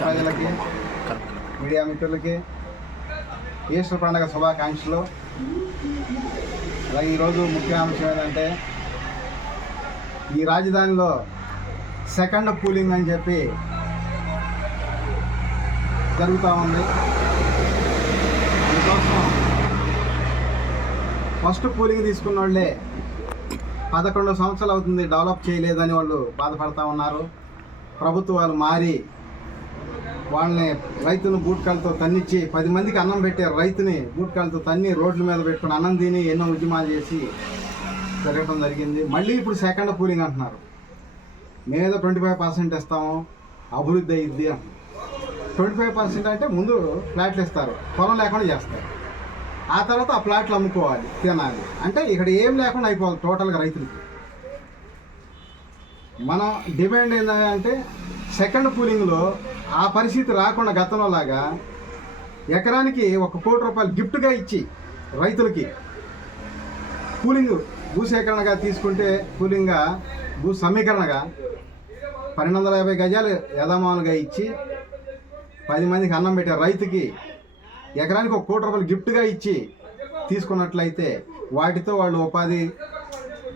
ప్రజలకి మీడియా మిత్రులకి ఈస్టర్ పండుగ శుభాకాంక్షలు. అలాగే ఈరోజు ముఖ్య అంశం ఏంటంటే ఈ రాజధానిలో సెకండ్ పూలింగ్ అని చెప్పి జరుగుతూ ఉంది. అందుకోసం ఫస్ట్ పూలింగ్ తీసుకున్న వాళ్ళే పదకొండు సంవత్సరాలు అవుతుంది డెవలప్ చేయలేదని వాళ్ళు బాధపడతా ఉన్నారు. ప్రభుత్వాలు మారి వాళ్ళని రైతును బూట్కాలతో తన్నిచ్చి పది మందికి అన్నం పెట్టే రైతుని బూట్కాలతో తన్ని రోడ్ల మీద పెట్టుకుని అన్నం తిని ఎన్నో ఉద్యమాలు చేసి జరగడం జరిగింది. మళ్ళీ ఇప్పుడు సెకండ్ పూలింగ్ అంటున్నారు. మేమేదో ట్వంటీ ఫైవ్ పర్సెంట్ ఇస్తాము అభివృద్ధి అయ్యిద్ది అంటున్నారు. ట్వంటీ ఫైవ్ పర్సెంట్ అంటే ముందు ఫ్లాట్లు ఇస్తారు పొలం లేకుండా చేస్తారు. ఆ తర్వాత ఆ ప్లాట్లు అమ్ముకోవాలి తినాలి. అంటే ఇక్కడ ఏం లేకుండా అయిపోవాలి టోటల్గా రైతులకి. మనం డిమాండ్ ఏంటంటే సెకండ్ పూలింగ్లో ఆ పరిస్థితి రాకుండా గతంలో లాగా ఎకరానికి ఒక కోటి రూపాయలు గిఫ్ట్గా ఇచ్చి రైతులకి కూలింగ్ భూసేకరణగా తీసుకుంటే కూలింగ్గా భూ సమీకరణగా పన్నెండు వందల యాభై గజాలు యథామానులుగా ఇచ్చి పది మందికి అన్నం పెట్టే రైతుకి ఎకరానికి ఒక కోటి రూపాయలు గిఫ్ట్గా ఇచ్చి తీసుకున్నట్లయితే వాటితో వాళ్ళు ఉపాధి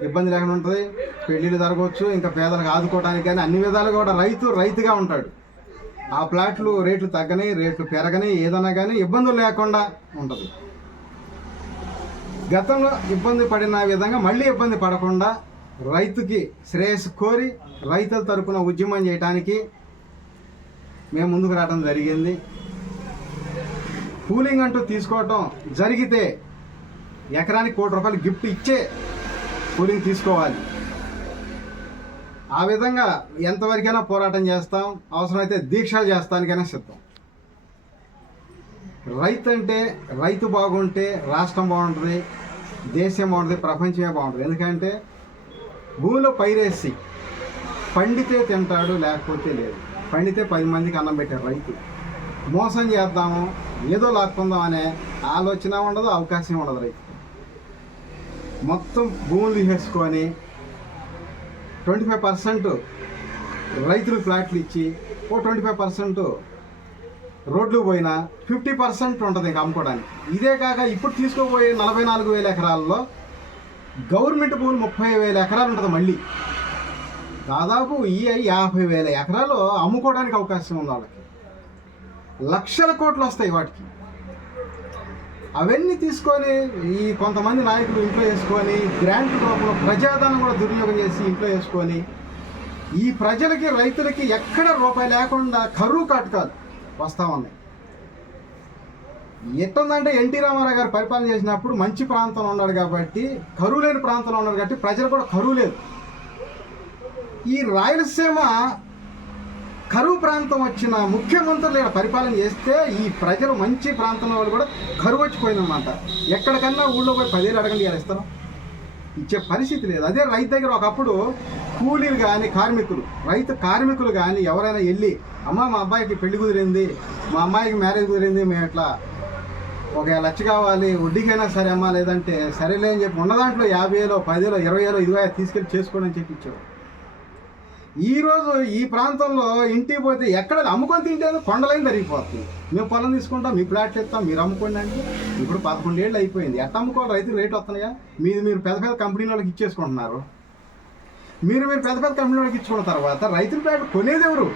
ఇబ్బంది లేకుండా ఉంటుంది. పెళ్ళిళ్ళు జరగవచ్చు ఇంకా పేదలకు ఆదుకోవడానికి కానీ అన్ని విధాలుగా కూడా రైతు రైతుగా ఉంటాడు. ఆ ప్లాట్లు రేట్లు తగ్గని రేట్లు పెరగని ఏదైనా కానీ ఇబ్బందులు లేకుండా ఉంటుంది. గతంలో ఇబ్బంది పడిన విధంగా మళ్ళీ ఇబ్బంది పడకుండా రైతుకి శ్రేయస్సు కోరి రైతుల తరపున ఉద్యమం చేయడానికి మేము ముందుకు రావడం జరిగింది. కూలింగ్ అంటూ తీసుకోవటం జరిగితే ఎకరానికి కోటి రూపాయలు గిఫ్ట్ ఇచ్చే కూలింగ్ తీసుకోవాలి. ఆ విధంగా ఎంతవరకైనా పోరాటం చేస్తాం అవసరమైతే దీక్షలు చేస్తానికైనా సిద్ధం. రైతు అంటే రైతు బాగుంటే రాష్ట్రం బాగుంటుంది దేశం బాగుంటుంది ప్రపంచమే బాగుంటుంది. ఎందుకంటే భూమిలో పైరేసి పండితే తింటాడు లేకపోతే లేదు. పండితే పది మందికి అన్నం పెట్టారు రైతు. మోసం చేద్దాము ఏదో లాక్కుందాం అనే ఆలోచన ఉండదు అవకాశం ఉండదు రైతు మొత్తం భూములు తీసేసుకొని ట్వంటీ ఫైవ్ పర్సెంట్ రైతులు ఫ్లాట్లు ఇచ్చి ఓ ట్వంటీ ఫైవ్ పర్సెంట్ రోడ్లు పోయినా ఫిఫ్టీ పర్సెంట్ ఉంటుంది ఇంకా అమ్ముకోవడానికి ఇదే కాక ఇప్పుడు తీసుకోబోయే నలభై నాలుగు వేల ఎకరాల్లో గవర్నమెంట్ భూమి ముప్పై వేల ఎకరాలు ఉంటుంది మళ్ళీ. దాదాపు ఈ యాభై వేల ఎకరాలు అమ్ముకోవడానికి అవకాశం ఉంది వాళ్ళకి. లక్షల కోట్లు వస్తాయి వాటికి. అవన్నీ తీసుకొని ఈ కొంతమంది నాయకులు ఇంట్లో వేసుకొని గ్రాంట్ రూపంలో ప్రజాధనం కూడా దుర్వినియోగం చేసి ఇంట్లో వేసుకొని ఈ ప్రజలకి రైతులకి ఎక్కడ రూపాయి లేకుండా కరువు కాటకాలు వస్తూ ఉన్నాయి ఎట్టుందంటే ఎన్టీ రామారావు గారు పరిపాలన చేసినప్పుడు మంచి ప్రాంతంలో ఉన్నాడు కాబట్టి కరువు లేని ప్రాంతంలో ఉన్నాడు కాబట్టి ప్రజలు కూడా కరువు లేదు. ఈ రాయలసీమ కరువు ప్రాంతం వచ్చిన ముఖ్యమంత్రులు ఇక్కడ పరిపాలన చేస్తే ఈ ప్రజలు మంచి ప్రాంతంలో వాళ్ళు కూడా కరువు వచ్చిపోయిందన్నమాట. ఎక్కడికన్నా ఊళ్ళో పోయి పదేళ్ళు అడగండి ఇలా ఇస్తాను ఇచ్చే పరిస్థితి లేదు. అదే రైతు దగ్గర ఒకప్పుడు కూలీలు కానీ కార్మికులు రైతు కార్మికులు కానీ ఎవరైనా వెళ్ళి అమ్మ మా అబ్బాయికి పెళ్ళి కుదిరింది మా అమ్మాయికి మ్యారేజ్ కుదిరింది మేము ఇట్లా ఒక లక్ష కావాలి వడ్డీకైనా సరే అమ్మా లేదంటే సరేలే అని చెప్పి ఉన్న దాంట్లో యాభై వేలో పదివేలో ఇరవై వేలో ఇదిగో తీసుకెళ్ళి చేసుకోండి అని చెప్పి ఇచ్చారు ఈరోజు ఈ ప్రాంతంలో ఇంటికి పోతే ఎక్కడ అమ్ముకొని తింటే కొండలైన జరిగిపోతుంది మేము పొలం తీసుకుంటాం మీ ప్లాట్లు ఇస్తాం మీరు అమ్ముకోండి అంటే. ఇప్పుడు పదకొండేళ్ళు అయిపోయింది. ఎట్ట అమ్ముకోవాలి? రైతులు రేటు వస్తున్నాయా? మీరు మీరు పెద్ద పెద్ద కంపెనీ వాళ్ళకి ఇచ్చేసుకుంటున్నారు. మీరు మీరు పెద్ద పెద్ద కంపెనీ వాళ్ళకి ఇచ్చుకున్న తర్వాత రైతుల ప్లాట్ కొనేది ఎవరు?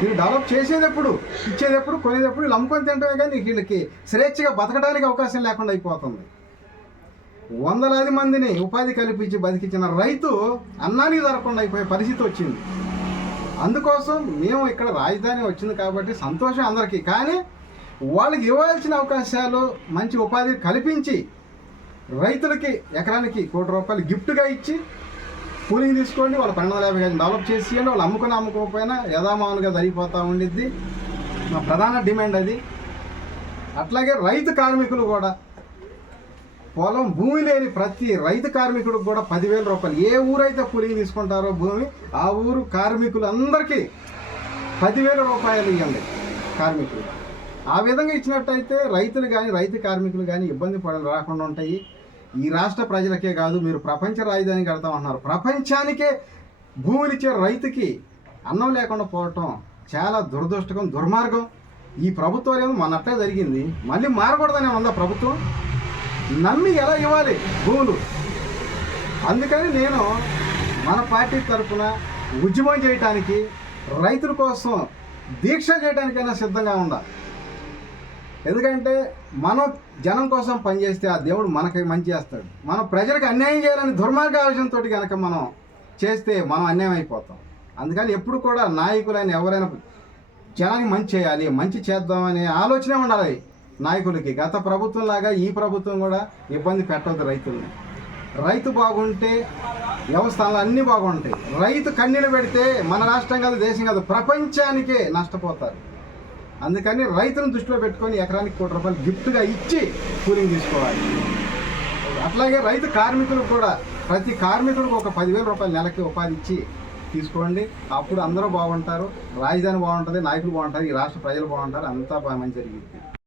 మీరు డెవలప్ చేసేటప్పుడు ఇచ్చేటప్పుడు కొనేటప్పుడు వీళ్ళు అమ్ముకొని తింటమే కానీ వీళ్ళకి స్వేచ్ఛగా బతకడానికి అవకాశం లేకుండా అయిపోతుంది. వందలాది మందిని ఉపాధి కల్పించి బతికించిన రైతు అన్నానికి దొరకకుండా అయిపోయే పరిస్థితి వచ్చింది. అందుకోసం మేము ఇక్కడ రాజధాని వచ్చింది కాబట్టి సంతోషం అందరికీ. కానీ వాళ్ళకి ఇవ్వాల్సిన అవకాశాలు మంచి ఉపాధి కల్పించి రైతులకి ఎకరానికి కోటి రూపాయలు గిఫ్ట్గా ఇచ్చి కూలింగ్ తీసుకోండి వాళ్ళు పన్నెండు వందల యాభై డెవలప్ చేసి వాళ్ళు అమ్ముకుని అమ్ముకోకపోయినా యథామానుగా జరిగిపోతూ ఉండిద్ది. మా ప్రధాన డిమాండ్ అది. అట్లాగే రైతు కార్మికులు కూడా పొలం భూమి లేని ప్రతి రైతు కార్మికుడికి కూడా పదివేల రూపాయలు. ఏ ఊరైతే కూలింగ్ తీసుకుంటారో భూమి ఆ ఊరు కార్మికులు అందరికీ పదివేల రూపాయలు ఇవ్వండి కార్మికులు. ఆ విధంగా ఇచ్చినట్టయితే రైతులు కానీ రైతు కార్మికులు కానీ ఇబ్బంది పడ రాకుండా ఉంటాయి. ఈ రాష్ట్ర ప్రజలకే కాదు మీరు ప్రపంచ రాజధాని కడతామంటున్నారు ప్రపంచానికే భూమినిచ్చే రైతుకి అన్నం లేకుండా పోవటం చాలా దురదృష్టకం దుర్మార్గం. ఈ ప్రభుత్వం ఏమో మన అట్టే జరిగింది. మళ్ళీ మారకూడదని ఉందా ప్రభుత్వం? నమ్మి ఎలా ఇవ్వాలి? భూములు. అందుకని నేను మన పార్టీ తరఫున ఉద్యమం చేయటానికి రైతుల కోసం దీక్ష చేయడానికైనా సిద్ధంగా ఉందా ఎందుకంటే మనం జనం కోసం పనిచేస్తే ఆ దేవుడు మనకి మంచి చేస్తాడు. మనం ప్రజలకు అన్యాయం చేయాలని దుర్మార్గ ఆలోచనతో కనుక మనం చేస్తే మనం అన్యాయం అయిపోతాం. అందుకని ఎప్పుడు కూడా నాయకులైన ఎవరైనా జనానికి మంచి చేయాలి మంచి చేద్దామనే ఆలోచనే ఉండాలి. నాయకులకి గత ప్రభుత్వం లాగా ఈ ప్రభుత్వం కూడా ఇబ్బంది పెట్టవద్దు రైతుల్ని. రైతు బాగుంటే వ్యవస్థలు అన్నీ బాగుంటాయి. రైతు కన్నీళ్ళు పెడితే మన రాష్ట్రం కాదు దేశం కాదు ప్రపంచానికే నష్టపోతారు. అందుకని రైతులను దృష్టిలో పెట్టుకొని ఎకరానికి కోటి రూపాయలు గిఫ్ట్గా ఇచ్చి కూలింగ్ తీసుకోవాలి. అట్లాగే రైతు కార్మికులు కూడా ప్రతి కార్మికుడికి ఒక పదివేల రూపాయలు నెలకి ఉపాధి ఇచ్చి తీసుకోండి. అప్పుడు అందరూ బాగుంటారు. రాజధాని బాగుంటుంది నాయకులు బాగుంటారు ఈ రాష్ట్ర ప్రజలు బాగుంటారు. అంతా బాగా మంచి జరిగింది.